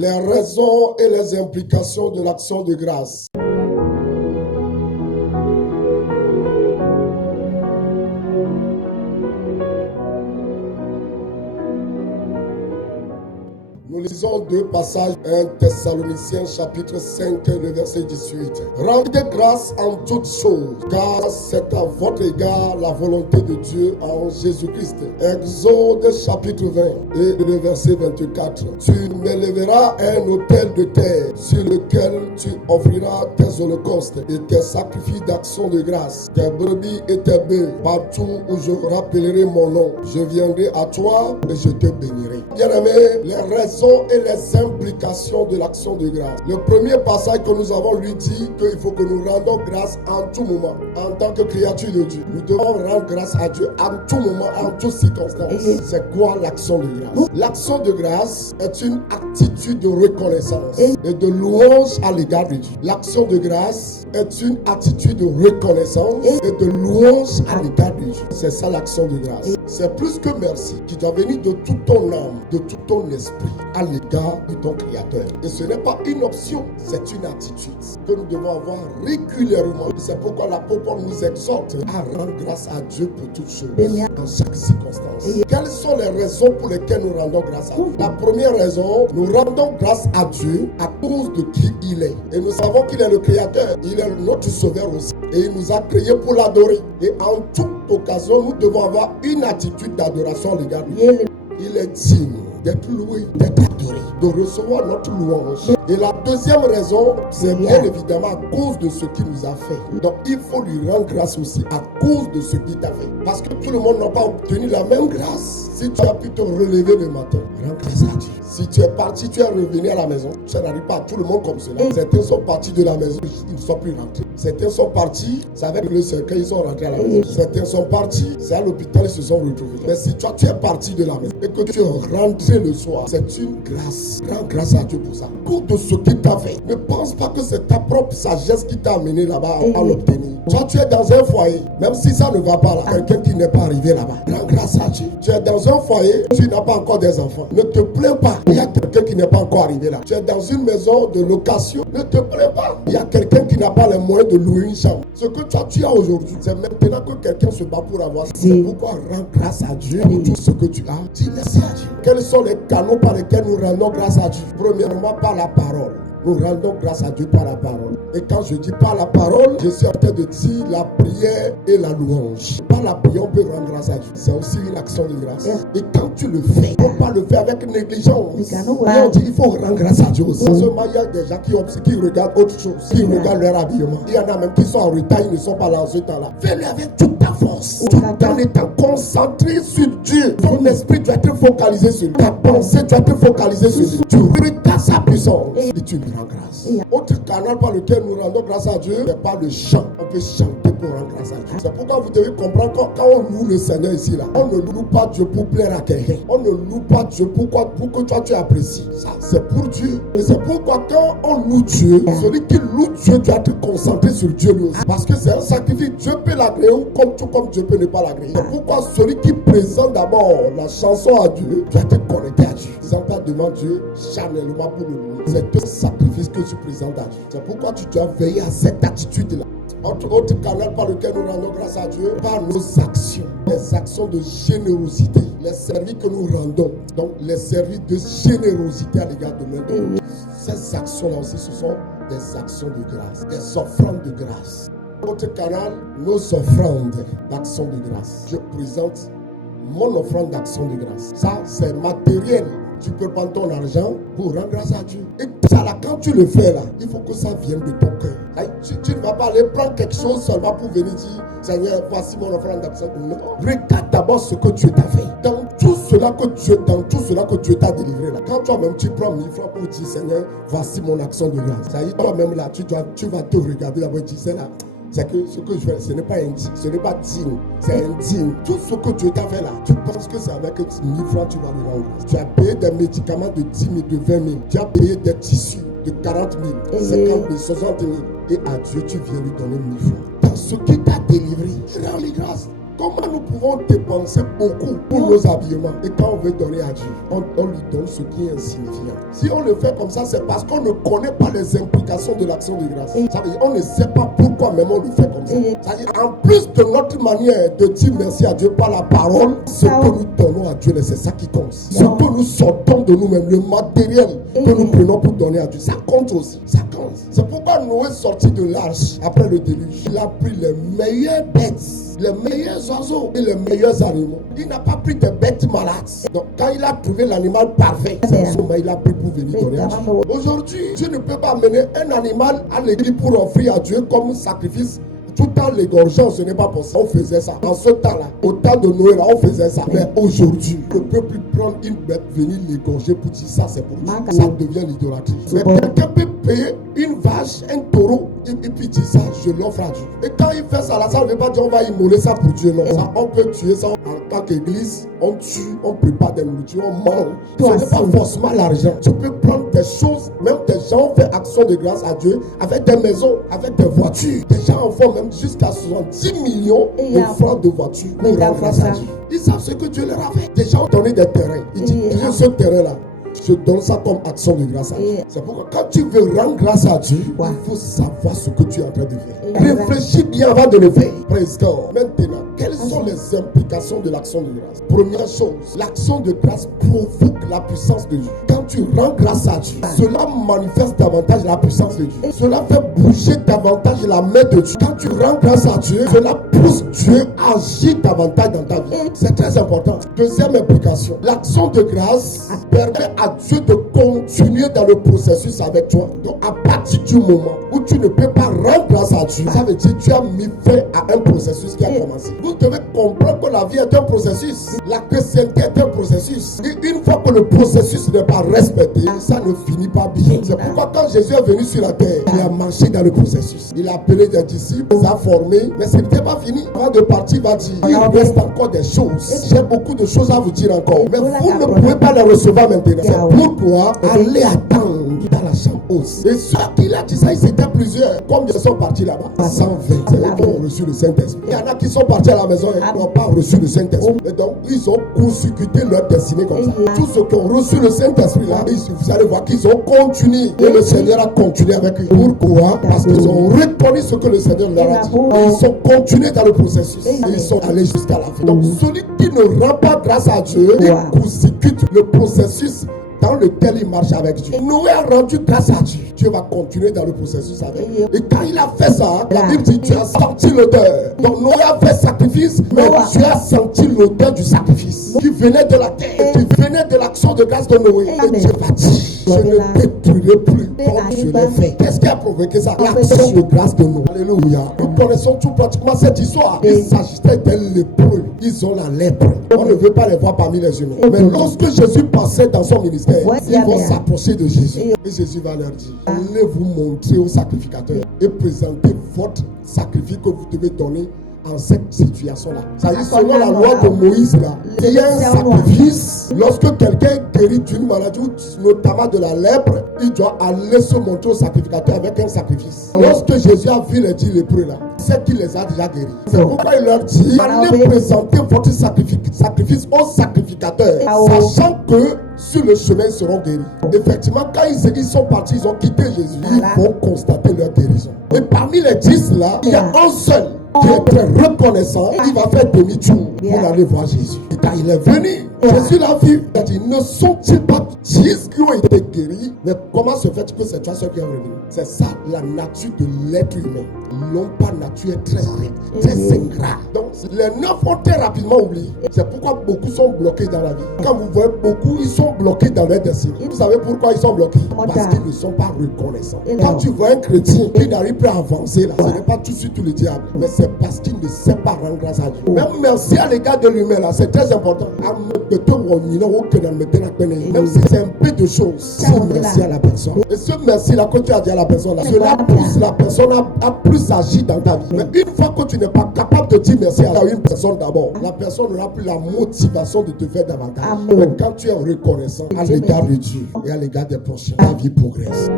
Les raisons et les implications de l'action de grâce. Nous lisons deux passages, 1 Thessaloniciens chapitre 5, le verset 18. Rendez grâce en toutes choses, car c'est à votre égard la volonté de Dieu en Jésus-Christ. Exode chapitre 20 et le verset 24. Tu m'élèveras un autel de terre sur lequel tu offriras tes holocaustes et tes sacrifices d'action de grâce, tes brebis et tes bœufs, partout où je rappellerai mon nom. Je viendrai à toi et je te bénirai. Bien-aimés, les raisons et les implications de l'action de grâce. Le premier passage que nous avons lu dit qu'il faut que nous rendons grâce en tout moment. En tant que créature de Dieu, nous devons rendre grâce à Dieu en tout moment, en toutes circonstances. C'est quoi l'action de grâce? L'action de grâce est une attitude de reconnaissance et de louange à l'égard de Dieu. L'action de grâce est une attitude de reconnaissance et de louange à l'égard de Dieu. C'est ça l'action de grâce. C'est plus que merci qui doit venir de toute ton âme, de tout ton esprit à l'égard de ton Créateur. Et ce n'est pas une option, c'est une attitude que nous devons avoir régulièrement. C'est pourquoi l'apôtre Paul nous exhorte à rendre grâce à Dieu pour toutes choses, dans chaque circonstance. Quelles sont les raisons pour lesquelles nous rendons grâce à Dieu? La première raison, nous rendons grâce à Dieu à cause de qui il est. Et nous savons qu'il est le Créateur, il est notre Sauveur aussi. Et il nous a créés pour l'adorer. Et en toute occasion, nous devons avoir une attitude d'adoration à l'égard de Dieu. Il est digne d'être loué, d'être adoré, de recevoir notre louange. Et la deuxième raison, c'est bien évidemment à cause de ce qu'il nous a fait. Donc il faut lui rendre grâce aussi à cause de ce qu'il t'a fait. Parce que tout le monde n'a pas obtenu la même grâce. Si tu as pu te relever le matin, rends grâce à Dieu. Si tu es parti, tu es revenu à la maison. Ça n'arrive pas à tout le monde comme cela. Certains sont partis de la maison, ils ne sont plus rentrés. Certains sont partis, c'est avec le cercueil, ils sont rentrés à la maison. Certains sont partis, c'est à l'hôpital, ils se sont retrouvés. Mais si toi, tu es parti de la maison et que tu es rentré le soir, c'est une grâce. Rends grâce à Dieu pour ça. Pour de ce qu'il t'a fait. Ne pense pas que c'est ta propre sagesse qui t'a amené là-bas à l'obtenir. Toi, tu es dans un foyer, même si ça ne va pas là, quelqu'un qui n'est pas arrivé là-bas. Rends grâce à Dieu. Tu es dans un foyer, tu n'as pas encore des enfants. Ne te plains pas. Il y a quelqu'un qui n'est pas encore arrivé là. Tu es dans une maison de location. Ne te plains pas. Il y a quelqu'un qui n'a pas les moyens de louer une chambre. Ce que toi, tu as aujourd'hui, c'est maintenant que quelqu'un se bat pour avoir. C'est pourquoi rends grâce à Dieu pour tout ce que tu as. Dis merci à Dieu. Quels sont les canaux par lesquels nous rendons grâce à Dieu? Premièrement, par la parole. Nous rendons grâce à Dieu par la parole. Et quand je dis par la parole, je suis en train de dire la prière et la louange. Par la prière, on peut rendre grâce à Dieu. C'est aussi une action de grâce. Et quand tu le fais, il ne faut pas le faire avec négligence. Et on dit il faut rendre grâce à Dieu aussi. Seulement, il y a des gens qui regardent autre chose, qui regardent leur habillement. Il y en a même qui sont en retard, ils ne sont pas là en ce temps-là. Fais-le avec toute ta force, tout en étant concentré sur Dieu. Ton esprit doit être focalisé sur lui. Ta pensée doit être focalisée sur lui. Tu regardes sa puissance et tu lui rends grâce. Autre canal par lequel nous rendons grâce à Dieu, c'est par le chant. On peut chanter pour rendre grâce à Dieu. C'est pourquoi vous devez comprendre quand on loue le Seigneur ici, là, on ne loue pas Dieu pour plaire à quelqu'un. On ne loue pas Dieu pour que toi tu apprécies. Ça, c'est pour Dieu. Et c'est pourquoi quand on loue Dieu, celui qui loue Dieu doit être concentré sur Dieu lui aussi. Parce que c'est un sacrifice. Dieu peut l'agréer comme Dieu peut ne pas l'agréer. C'est pourquoi celui qui présente d'abord la chanson à Dieu doit être connecté à Dieu. Présente pas devant Dieu charnellement pour le louer. C'est un sacrifice que tu présentes à Dieu. C'est pourquoi tu dois veiller à cette attitude-là. Autre canal par lequel nous rendons grâce à Dieu, par nos actions, les actions de générosité, les services que nous rendons, donc les services de générosité à l'égard de l'autre. Ces actions-là aussi, ce sont des actions de grâce, des offrandes de grâce. Autre canal, nos offrandes d'action de grâce. Je présente mon offrande d'action de grâce. Ça, c'est matériel. Tu peux prendre ton argent pour rendre grâce à Dieu. Et ça là, quand tu le fais là, il faut que ça vienne de ton cœur. Tu ne vas pas aller prendre quelque chose seulement pour venir dire Seigneur, voici mon offrande d'action. Non. Regarde d'abord ce que Dieu t'a fait. Dans tout cela que Dieu t'a délivré là. Quand toi-même tu prends 1000 francs pour dire Seigneur, voici mon action de grâce. Ça y est, toi-même là, tu vas te regarder d'abord et dire c'est là. C'est que ce que je fais, ce n'est pas indigne, ce n'est pas digne, c'est indigne. Tout ce que Dieu t'a fait là, tu penses que c'est avec 1000 francs tu vas lui rendre. Tu as payé des médicaments de 10 000, de 20 000. Tu as payé des tissus de 40 000, 50 000, 60 000. Et à Dieu, tu viens lui donner 1000 francs. Dans ce qui t'a délivré, rends-lui grâce. Comment nous pouvons dépenser beaucoup pour nos habillements et quand on veut donner à Dieu, on lui donne ce qui est insignifiant. Si on le fait comme ça, c'est parce qu'on ne connaît pas les implications de l'action de grâce. Ça veut dire on ne sait pas pourquoi même on le fait comme ça. Ça veut dire, en plus de notre manière de dire merci à Dieu par la parole, ce que nous donnons à Dieu, c'est ça qui compte. Ce que nous sortons de nous-mêmes, le matériel que nous prenons pour donner à Dieu, ça compte aussi. Ça compte. C'est pourquoi Noé sorti de l'arche après le déluge. Il a pris les meilleures bêtes, les meilleurs oiseaux et les meilleurs animaux. Il n'a pas pris des bêtes malades. Donc quand il a trouvé l'animal parfait, c'est ce moment il a pris pour venir donner à Dieu. Aujourd'hui, Dieu ne peut pas amener un animal à l'église pour offrir à Dieu comme sacrifice. Tout en l'égorgeant, ce n'est pas possible. On faisait ça. En ce temps-là, au temps de Noé, là, on faisait ça. Mais aujourd'hui, on ne peut plus prendre une bête, venir l'égorger pour dire ça, c'est pour Dieu. Ça devient l'idolâtrie. Mais quelqu'un peut payer une vache, un taureau, et puis dire ça, je l'offre à Dieu. Et quand il fait ça, là, ça ne veut pas dire on va immoler ça pour Dieu. Non, ça, on peut tuer ça en tant qu'église. On tue, on prépare des nourritures, on mange. Ce n'est pas forcément l'argent. Tu peux prendre des choses, même des gens font action de grâce à Dieu avec des maisons, avec des voitures. Des gens en font même jusqu'à 70 millions de francs de voitures pour rendre grâce à Dieu. Ils savent ce que Dieu leur a fait. Des gens ont donné des terrains. Ils disent, ce terrain-là, je donne ça comme action de grâce à Dieu. C'est pourquoi quand tu veux rendre grâce à Dieu, il faut savoir ce que tu es en train de faire. Réfléchis bien avant de le faire. Praise God. Maintenant, quelles sont les implications de l'action de grâce? Première chose, l'action de grâce provoque la puissance de Dieu. Quand tu rends grâce à Dieu, cela manifeste davantage la puissance de Dieu. Cela fait bouger davantage la main de Dieu. Quand tu rends grâce à Dieu, cela pousse Dieu à agir davantage dans ta vie. C'est très important. Deuxième implication, l'action de grâce permet à Dieu de continuer dans le processus avec toi. Donc à partir du moment où tu ne peux pas rendre grâce à Dieu, ça veut dire que tu as mis fin à un processus qui a commencé. Vous devez comprendre que la vie est un processus. La chrétienté est un processus. Et une fois que le processus n'est pas respecté, ça ne finit pas bien. C'est pourquoi quand Jésus est venu sur la terre, il a marché dans le processus. Il a appelé des disciples, il les a formés, mais ce n'était pas fini. Avant de partir, il va dire, il reste encore des choses. J'ai beaucoup de choses à vous dire encore. Mais vous ne pouvez pas les recevoir maintenant. C'est pourquoi allez attendre dans la chambre haute. Et ceux qui l'ont dit ça, ils étaient plusieurs. Combien sont partis là-bas? 120. C'est eux qui ont reçu le Saint-Esprit. Il y en a qui sont partis à la maison et n'ont pas reçu le Saint-Esprit. Et donc, ils ont consécuté leur destinée comme ça. Tous ceux qui ont reçu le Saint-Esprit là, vous allez voir qu'ils ont continué. Et le Seigneur a continué avec eux. Pourquoi? Parce qu'ils ont reconnu ce que le Seigneur leur a dit. Et ils sont continués dans le processus. Et ils sont allés jusqu'à la fin. Donc, celui qui ne rend pas grâce à Dieu, il consécute le processus dans lequel il marche avec Dieu. Noé a rendu grâce à Dieu. Dieu va continuer dans le processus avec lui. Et quand il a fait ça, la Bible dit tu as senti l'odeur. Donc Noé a fait sacrifice, mais tu as senti l'odeur du sacrifice qui venait de la terre, qui venait de l'action de grâce de Noé. Et Dieu va dire, je ne détruirai plus comme je l'ai fait. Qu'est-ce qui a provoqué ça? L'action de grâce de Noé. Alléluia. Nous connaissons tout pratiquement cette histoire. Il s'agissait des lépreux. Ils ont la lèpre. On ne veut pas les voir parmi les humains. Mais lorsque Jésus passait dans son ministère, ils vont s'approcher de Jésus. Et Jésus va leur dire, allez vous montrer au sacrificateur et présenter votre sacrifice que vous devez donner en cette situation-là. Ça dit, selon la loi de Moïse, là, il y a un sacrifice. Lorsque quelqu'un est guéri d'une maladie, notamment de la lèpre, il doit aller se montrer au sacrificateur avec un sacrifice. Lorsque Jésus a vu les 10 lépreux là, c'est qu'il les a déjà guéris. C'est pourquoi il leur dit, allez présenter votre sacrifice au sacrificateur, sachant que sur le chemin, ils seront guéris. Effectivement, quand ils sont partis, ils ont quitté Jésus, ils vont constater leur guérison. Et parmi les 10 là, il y a un seul qui est très reconnaissant. Il va faire demi-tour pour aller voir Jésus. Et quand il est venu, Jésus l'a vu. Il a dit, ne sont-ils pas 10 qui ont été guéris? Mais comment se fait que c'est toi seul qui est revenu? C'est ça la nature de l'être humain. L'homme par nature est très ingrat. Donc les 9 ont très rapidement oublié. C'est pourquoi beaucoup sont bloqués dans la vie. Quand vous voyez beaucoup, ils sont bloqués dans leur destinée. Vous savez pourquoi ils sont bloqués? Parce qu'ils ne sont pas reconnaissants. Quand tu vois un chrétien qui n'arrive pas à avancer là, ce n'est pas tout de suite tout le diable, mais c'est parce qu'il ne sait pas rendre grâce à Dieu. Même merci à l'égard de l'humain là, c'est très important. Même si c'est un peu de choses, c'est merci à la personne. Et ce merci là que tu as dit à la personne là, cela pousse la personne à plus agir dans ta vie. Mais une fois que tu n'es pas capable de dire merci à une personne d'abord, la personne n'aura plus la motivation de te faire davantage. Mais quand tu es reconnaissant à l'égard de Dieu et à l'égard des prochains, ta vie progresse.